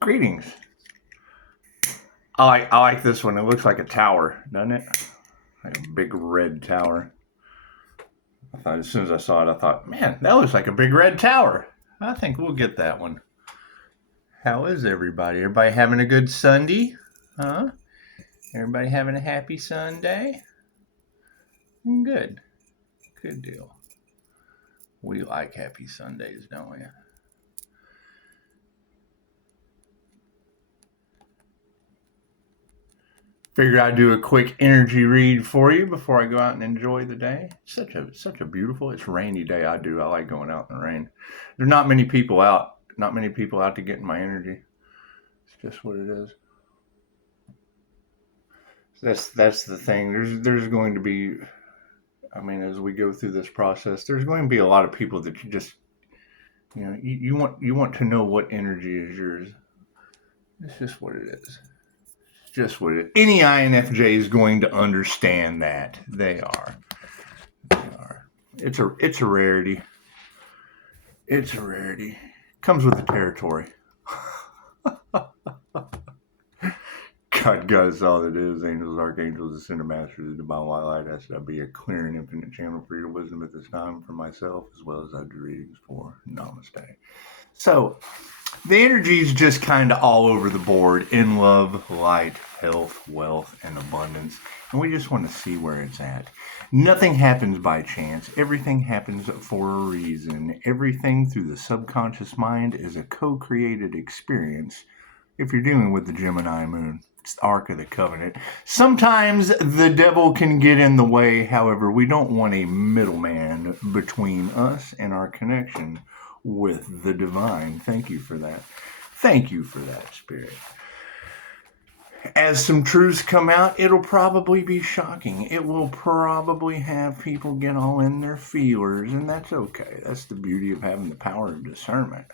Greetings. I like this one. It looks like a tower, doesn't it? Like a big red tower. I thought as soon as I saw it, I thought, man, that looks like a big red tower. I think we'll get that one. How is everybody? Everybody having a good Sunday? Huh? Everybody having a happy Sunday? Good. Good deal. We like happy Sundays, don't we? Figured I'd do a quick energy read for you before I go out and enjoy the day. Such a beautiful, it's a rainy day. I like going out in the rain. There's not many people out. Not many people out to get in my energy. It's just what it is. That's the thing. There's going to be, I mean, as we go through this process, there's going to be a lot of people that you just, you want to know what energy is yours. It's just what it is. Just what it. Any INFJ is going to understand that. They are. It's a rarity. It's a rarity. Comes with the territory. God is all that is. Angels, archangels, ascended masters, the divine white light. I said I'd be a clear and infinite channel for your wisdom at this time for myself, as well as I do readings for Namaste. So, the energy is just kind of all over the board in love, light, health, wealth, and abundance. And we just want to see where it's at. Nothing happens by chance. Everything happens for a reason. Everything through the subconscious mind is a co-created experience if you're dealing with the Gemini moon. It's the Ark of the Covenant. Sometimes the devil can get in the way. However, we don't want a middleman between us and our connection with the divine. Thank you for that. Thank you for that, Spirit. As some truths come out, it'll probably be shocking. It will probably have people get all in their feelers, and that's okay. That's the beauty of having the power of discernment.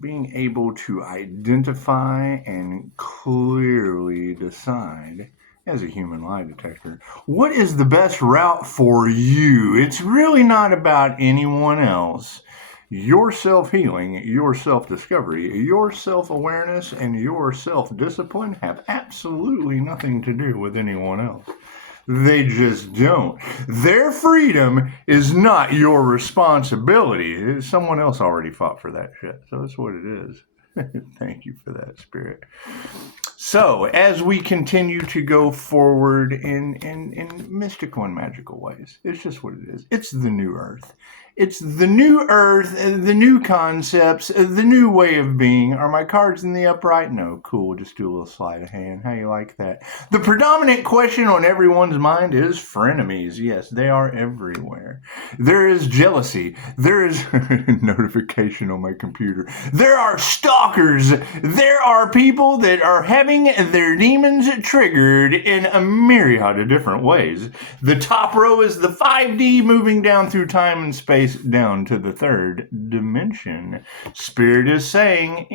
Being able to identify and clearly decide as a human lie detector, what is the best route for you? It's really not about anyone else. Your self-healing, your self-discovery, your self-awareness, and your self-discipline have absolutely nothing to do with anyone else. They just don't. Their freedom is not your responsibility. Someone else already fought for that shit. So that's what it is. Thank you for that, Spirit. So, as we continue to go forward in mystical and magical ways, it's just what it is. It's the new earth. It's the new earth, the new concepts, the new way of being. Are my cards in the upright? No. Cool. Just do a little sleight of hand. How you like that? The predominant question on everyone's mind is frenemies. Yes, they are everywhere. There is jealousy. There is notification on my computer. There are stalkers. There are people that are having their demons triggered in a myriad of different ways. The top row is the 5D moving down through time and space down to the third dimension. Spirit is saying,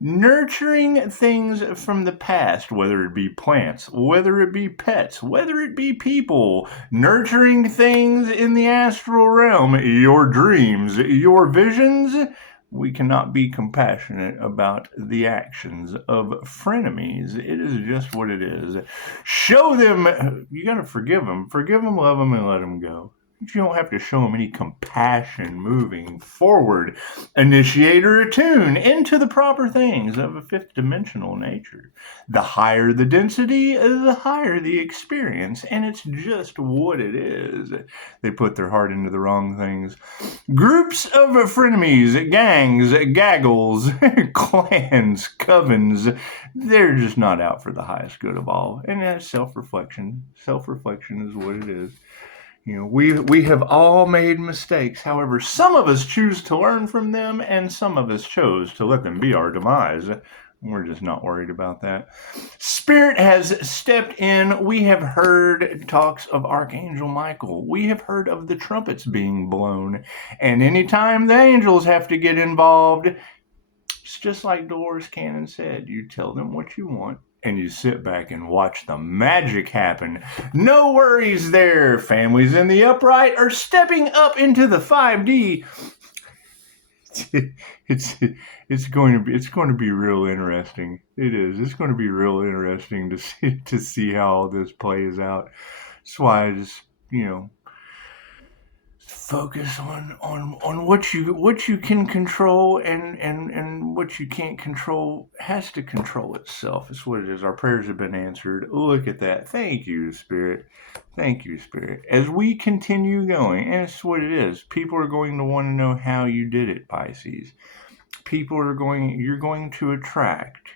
nurturing things from the past, whether it be plants, whether it be pets, whether it be people, nurturing things in the astral realm, your dreams, your visions. We cannot be compassionate about the actions of frenemies. It is just what it is. Show them, you got to forgive them, love them, and let them go. You don't have to show them any compassion moving forward. Initiate or attune into the proper things of a fifth dimensional nature. The higher the density, the higher the experience. And it's just what it is. They put their heart into the wrong things. Groups of frenemies, gangs, gaggles, clans, covens, they're just not out for the highest good of all. And that's self-reflection. Self-reflection is what it is. We have all made mistakes. However, some of us choose to learn from them, and some of us chose to let them be our demise. We're just not worried about that. Spirit has stepped in. We have heard talks of Archangel Michael. We have heard of the trumpets being blown. And anytime the angels have to get involved, it's just like Dolores Cannon said. You tell them what you want, and you sit back and watch the magic happen. No worries there. Families in the upright are stepping up into the 5D. it's it's going to be real interesting. It is. It's going to be real interesting to see how all this plays out. That's why I just focus on what you can control, and what you can't control has to control itself. That's what it is. Our prayers have been answered. Look at that. Thank you, Spirit. Thank you, Spirit. As we continue going, and it's what it is. People are going to want to know how you did it, Pisces. You're going to attract,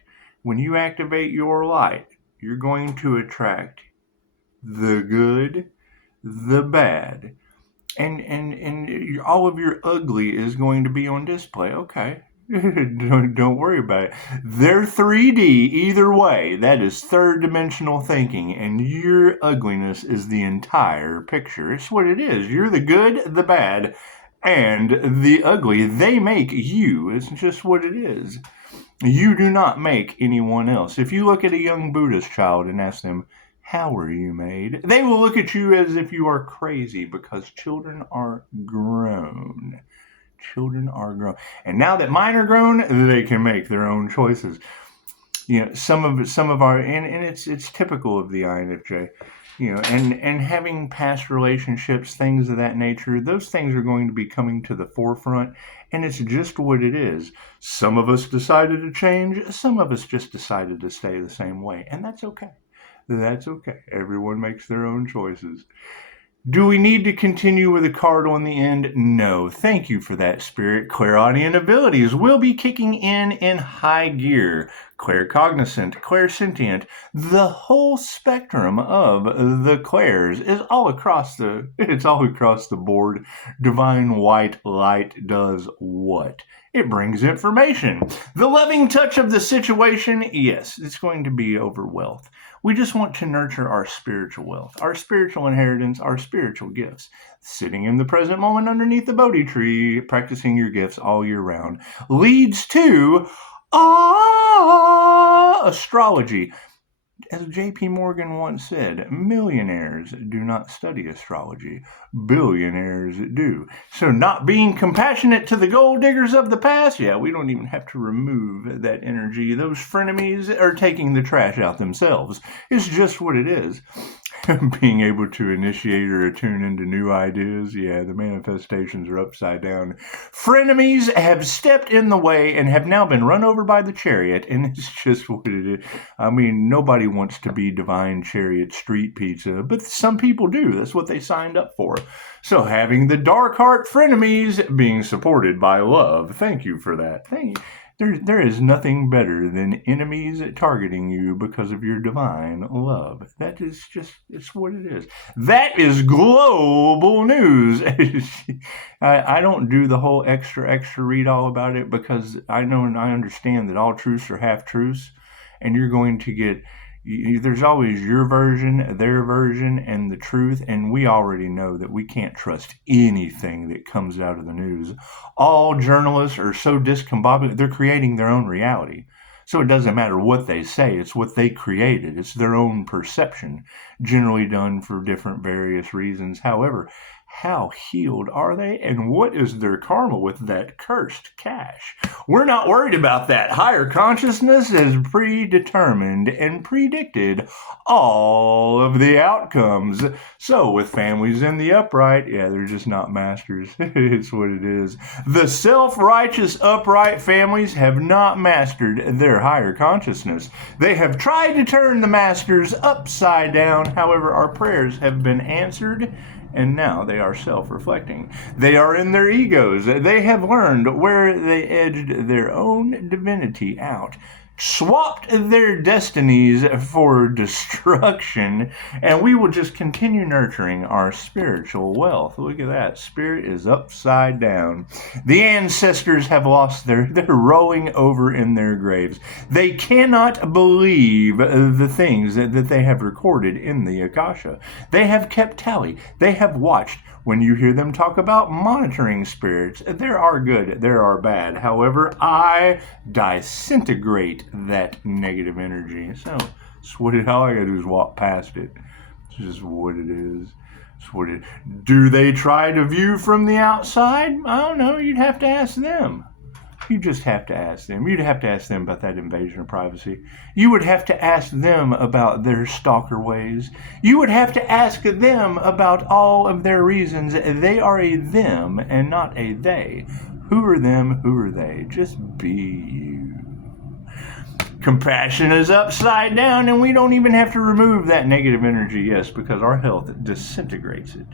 when you activate your light, you're going to attract the good, the bad, and all of your ugly is going to be on display. Okay. Don't worry about it. They're 3D either way. That is third dimensional thinking, and your ugliness is the entire picture. It's what it is. You're the good, the bad, and the ugly. They make you. It's just what it is. You do not make anyone else. If you look at a young Buddhist child and ask them, how were you made? They will look at you as if you are crazy, because children are grown. Children are grown. And now that mine are grown, they can make their own choices. Some of our, and it's typical of the INFJ, and having past relationships, things of that nature, those things are going to be coming to the forefront, and it's just what it is. Some of us decided to change, some of us just decided to stay the same way, and that's okay. That's okay. Everyone makes their own choices. Do we need to continue with a card on the end? No. Thank you for that, Spirit. Clairaudient abilities will be kicking in high gear. Claircognizant, clairsentient, the whole spectrum of the clairs is all across the board. Divine white light does what? It brings information. The loving touch of the situation, yes, it's going to be over wealth. We just want to nurture our spiritual wealth, our spiritual inheritance, our spiritual gifts. Sitting in the present moment underneath the Bodhi tree, practicing your gifts all year round, leads to astrology. As J.P. Morgan once said, millionaires do not study astrology, billionaires do. So not being compassionate to the gold diggers of the past, we don't even have to remove that energy. Those frenemies are taking the trash out themselves. It's just what it is. Being able to initiate or attune into new ideas, the manifestations are upside down. Frenemies have stepped in the way and have now been run over by the chariot, and it's just what it is. I mean, nobody wants to be divine chariot street pizza, but some people do. That's what they signed up for. So having the dark heart frenemies being supported by love, thank you for that. Thank you. There is nothing better than enemies targeting you because of your divine love. That is it's what it is. That is global news. I don't do the whole extra read all about it, because I know and I understand that all truths are half truths, and you're going to get, there's always your version, their version, and the truth, and we already know that we can't trust anything that comes out of the news. All journalists are so discombobulated, they're creating their own reality. So it doesn't matter what they say, it's what they created. It's their own perception, generally done for different various reasons. However, how healed are they, and what is their karma with that cursed cash? We're not worried about that. Higher consciousness has predetermined and predicted all of the outcomes. So with families in the upright, they're just not masters. It's what it is. The self-righteous upright families have not mastered their higher consciousness. They have tried to turn the masters upside down. However, our prayers have been answered, and now they are self-reflecting. They are in their egos. They have learned where they edged their own divinity out, swapped their destinies for destruction, and we will just continue nurturing our spiritual wealth. Look at that. Spirit is upside down. The ancestors have lost they're rolling over in their graves. They cannot believe the things that they have recorded in the Akasha. They have kept tally. They have watched. When you hear them talk about monitoring spirits, there are good, there are bad. However, I disintegrate that negative energy. So all I gotta do is walk past it. It's just what it is. Do they try to view from the outside? I don't know. You'd have to ask them. You just have to ask them. You'd have to ask them about that invasion of privacy. You would have to ask them about their stalker ways. You would have to ask them about all of their reasons. They are a them and not a they. Who are them? Who are they? Just be you. Compassion is upside down, and we don't even have to remove that negative energy, yes, because our health disintegrates it.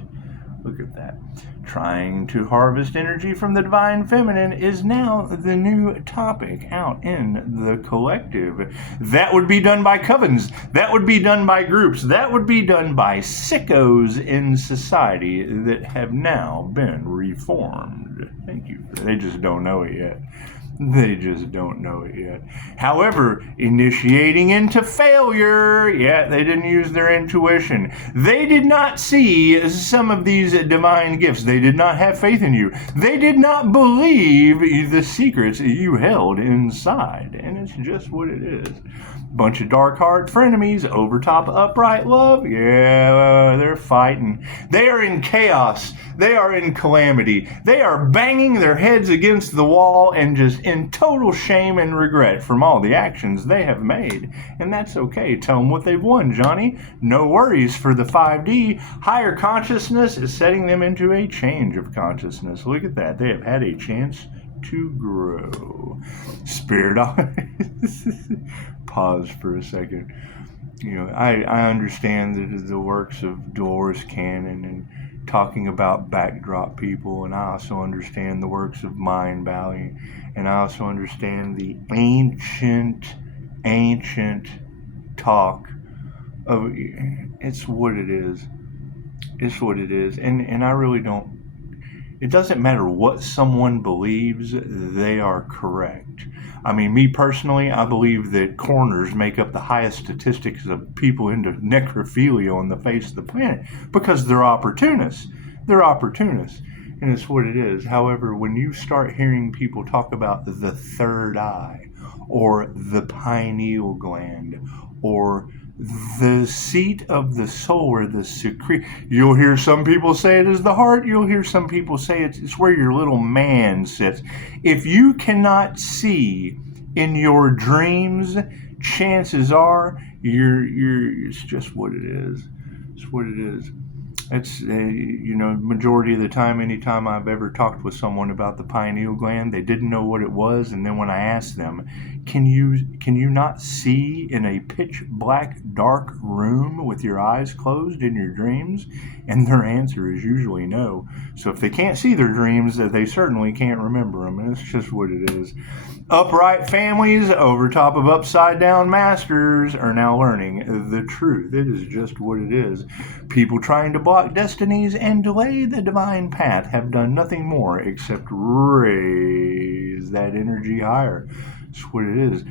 Look at that. Trying to harvest energy from the divine feminine is now the new topic out in the collective. That would be done by covens. That would be done by groups. That would be done by sickos in society that have now been reformed. Thank you. They just don't know it yet. They just don't know it yet. However, initiating into failure, they didn't use their intuition. They did not see some of these divine gifts. They did not have faith in you. They did not believe the secrets you held inside. And it's just what it is. Bunch of dark heart frenemies over top of upright love. Yeah, they're fighting. They are in chaos. They are in calamity. They are banging their heads against the wall and just in total shame and regret from all the actions they have made. And that's okay. Tell them what they've won, Johnny. No worries for the 5D. Higher consciousness is setting them into a change of consciousness. Look at that. They have had a chance to grow. Spirit pause for a second. I understand that the works of Dolores Cannon and talking about backdrop people, and I also understand the works of Mind Valley, and I also understand the ancient talk of it's what it is. It's what it is. And I really don't. It doesn't matter what someone believes, they are correct. I mean, me personally, I believe that coroners make up the highest statistics of people into necrophilia on the face of the planet because they're opportunists. They're opportunists, and it's what it is. However, when you start hearing people talk about the third eye or the pineal gland or the seat of the soul or the secret, you'll hear some people say it is the heart. You'll hear some people say it's where your little man sits. If you cannot see in your dreams, chances are it's just what it is. It's what it is. It's majority of the time, anytime I've ever talked with someone about the pineal gland, they didn't know what it was, and then when I asked them, can you not see in a pitch black dark room with your eyes closed in your dreams? And their answer is usually no. So if they can't see their dreams, they certainly can't remember them, and it's just what it is. Upright families over top of upside down masters are now learning the truth. It is just what it is. People trying to block destinies and delay the divine path have done nothing more except raise that energy higher. That's what it is.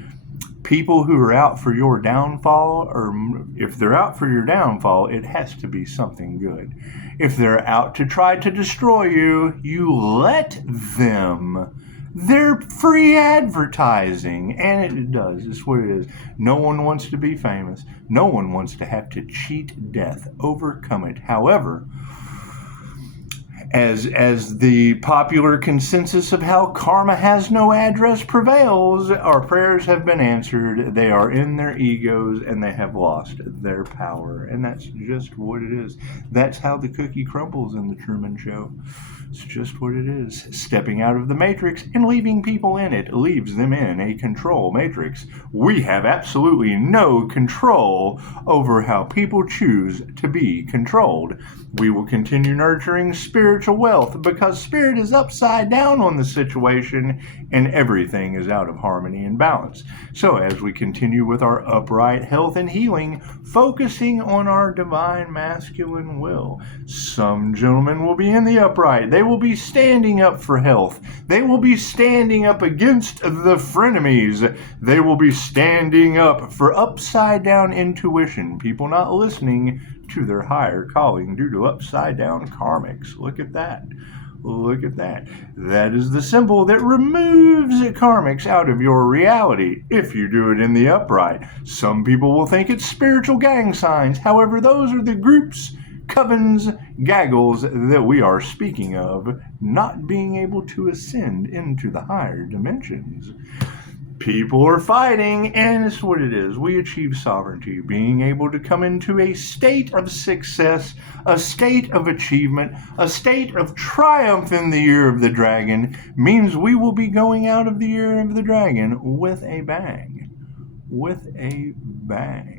People who are out for your downfall, or if they're out for your downfall, it has to be something good. If they're out to try to destroy you, you let them. They're free advertising, and it does. It's what it is. No one wants to be famous. No one wants to have to cheat death. Overcome it. However, as the popular consensus of how karma has no address prevails, our prayers have been answered. They are in their egos, and they have lost their power. And that's just what it is. That's how the cookie crumbles in the Truman Show. It's just what it is. Stepping out of the matrix and leaving people in it leaves them in a control matrix. We have absolutely no control over how people choose to be controlled. We will continue nurturing spiritual wealth because spirit is upside down on the situation and everything is out of harmony and balance. So as we continue with our upright health and healing, focusing on our divine masculine will, some gentlemen will be in the upright. They will be standing up for health. They will be standing up against the frenemies. They will be standing up for upside down intuition. People not listening to their higher calling due to upside down karmics. Look at that. Look at that. That is the symbol that removes karmics out of your reality if you do it in the upright. Some people will think it's spiritual gang signs. However, those are the groups covens, gaggles that we are speaking of, not being able to ascend into the higher dimensions. People are fighting, and it's what it is. We achieve sovereignty, being able to come into a state of success, a state of achievement, a state of triumph in the year of the dragon, means we will be going out of the year of the dragon with a bang. With a bang.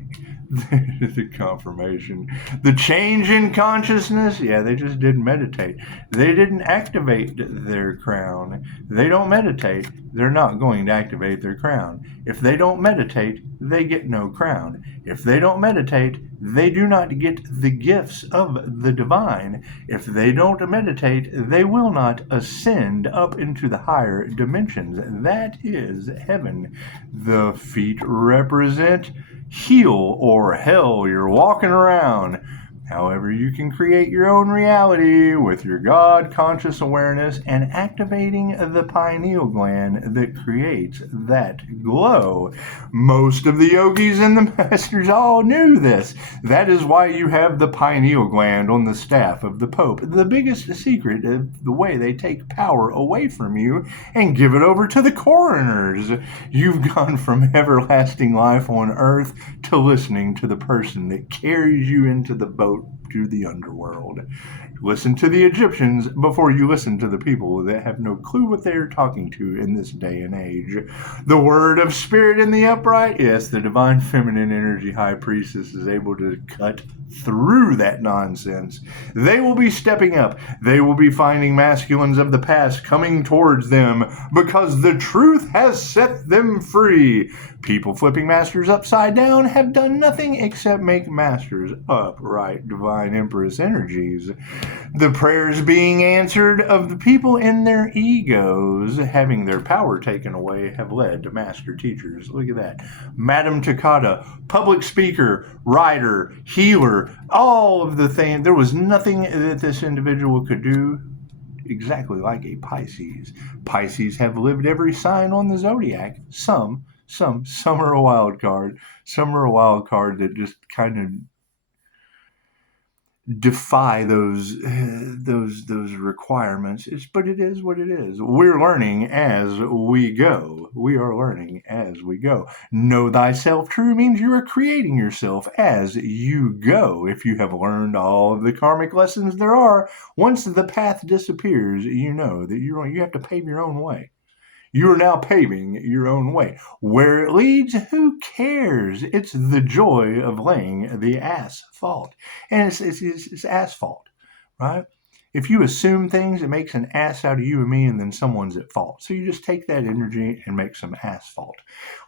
The confirmation. The change in consciousness, yeah, they just didn't meditate. They didn't activate their crown. They don't meditate. They're not going to activate their crown. If they don't meditate, they get no crown. If they don't meditate, they do not get the gifts of the divine. If they don't meditate, they will not ascend up into the higher dimensions. That is heaven. The feet represent hell or hell. You're walking around. However, you can create your own reality with your God conscious awareness and activating the pineal gland that creates that glow. Most of the yogis and the masters all knew this. That is why you have the pineal gland on the staff of the Pope. The biggest secret of the way they take power away from you and give it over to the coroners. You've gone from everlasting life on earth to listening to the person that carries you into the boat to the underworld. Listen to the Egyptians before you listen to the people that have no clue what they are talking to in this day and age. The word of spirit in the upright, yes, the divine feminine energy high priestess is able to cut through that nonsense. They will be stepping up. They will be finding masculines of the past coming towards them because the truth has set them free. People flipping masters upside down have done nothing except make masters upright divine empress energies. The prayers being answered of the people in their egos having their power taken away have led to master teachers. Look at that. Madame Takata, public speaker, writer, healer, all of the things. There was nothing that this individual could do exactly like a Pisces. Pisces have lived every sign on the zodiac. Some are a wild card. Some are a wild card that just kind of defy those requirements. But it is what it is. We're learning as we go. We are learning as we go. Know thyself true means you are creating yourself as you go. If you have learned all of the karmic lessons there are, once the path disappears, you know that you have to pave your own way. You are now paving your own way. Where it leads, who cares? It's the joy of laying the asphalt. And it's asphalt, right? If you assume things, it makes an ass out of you and me, and then someone's at fault. So you just take that energy and make some asphalt.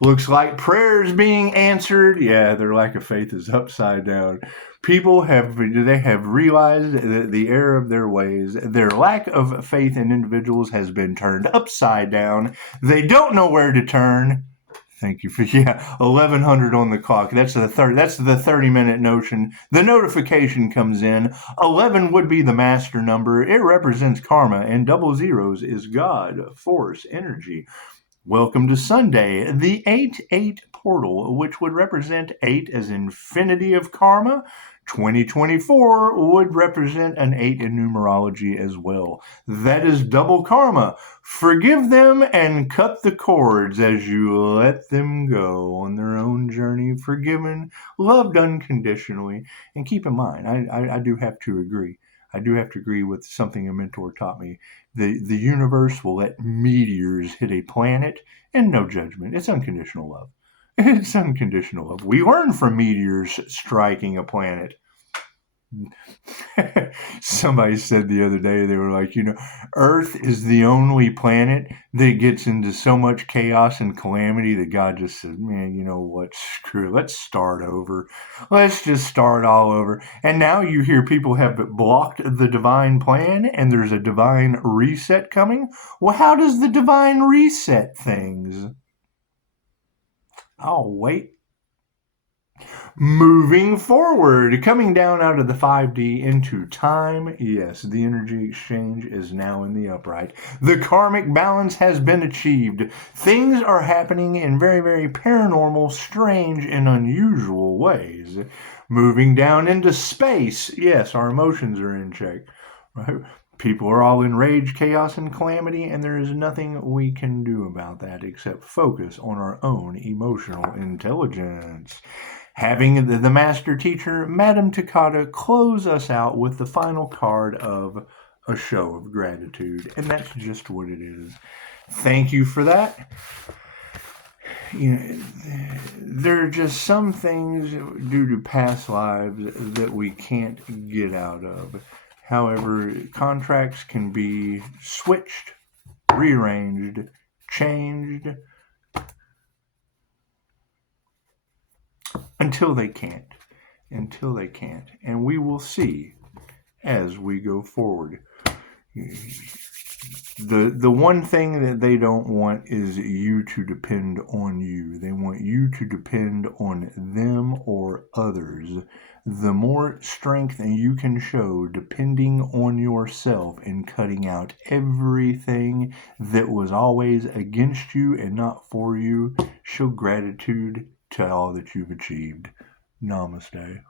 Looks like prayers being answered. Yeah, their lack of faith is upside down. People have realized the error of their ways. Their lack of faith in individuals has been turned upside down. They don't know where to turn. Thank you for 1100 on the clock. That's the 30-minute notion. The notification comes in. 11 would be the master number. It represents karma, and double zeros is God, force, energy. Welcome to Sunday, the 8-8 portal, which would represent 8 as infinity of karma. 2024 would represent an 8 in numerology as well. That is double karma. Forgive them and cut the cords as you let them go on their own journey, forgiven, loved unconditionally. And keep in mind, I do have to agree. I do have to agree with something a mentor taught me. The universe will let meteors hit a planet and no judgment. It's unconditional love. It's unconditional love. We learn from meteors striking a planet. Somebody said the other day, they were like, Earth is the only planet that gets into so much chaos and calamity that God just said, man, you know what, screw it. Let's start over. Let's just start all over. And now you hear people have blocked the divine plan and there's a divine reset coming. Well, how does the divine reset things? I'll wait. Moving forward, coming down out of the 5D into time. Yes, the energy exchange is now in the upright. The karmic balance has been achieved. Things are happening in very, very paranormal, strange, and unusual ways. Moving down into space. Yes, our emotions are in check. Right? People are all in rage, chaos, and calamity, and there is nothing we can do about that except focus on our own emotional intelligence. Having the master teacher, Madame Takata, close us out with the final card of a show of gratitude. And that's just what it is. Thank you for that. You know, there are just some things due to past lives that we can't get out of. However, contracts can be switched, rearranged, changed, until they can't. And we will see as we go forward. The one thing that they don't want is you to depend on you. They want you to depend on them or others. The more strength you can show depending on yourself and cutting out everything that was always against you and not for you, show gratitude to all that you've achieved. Namaste.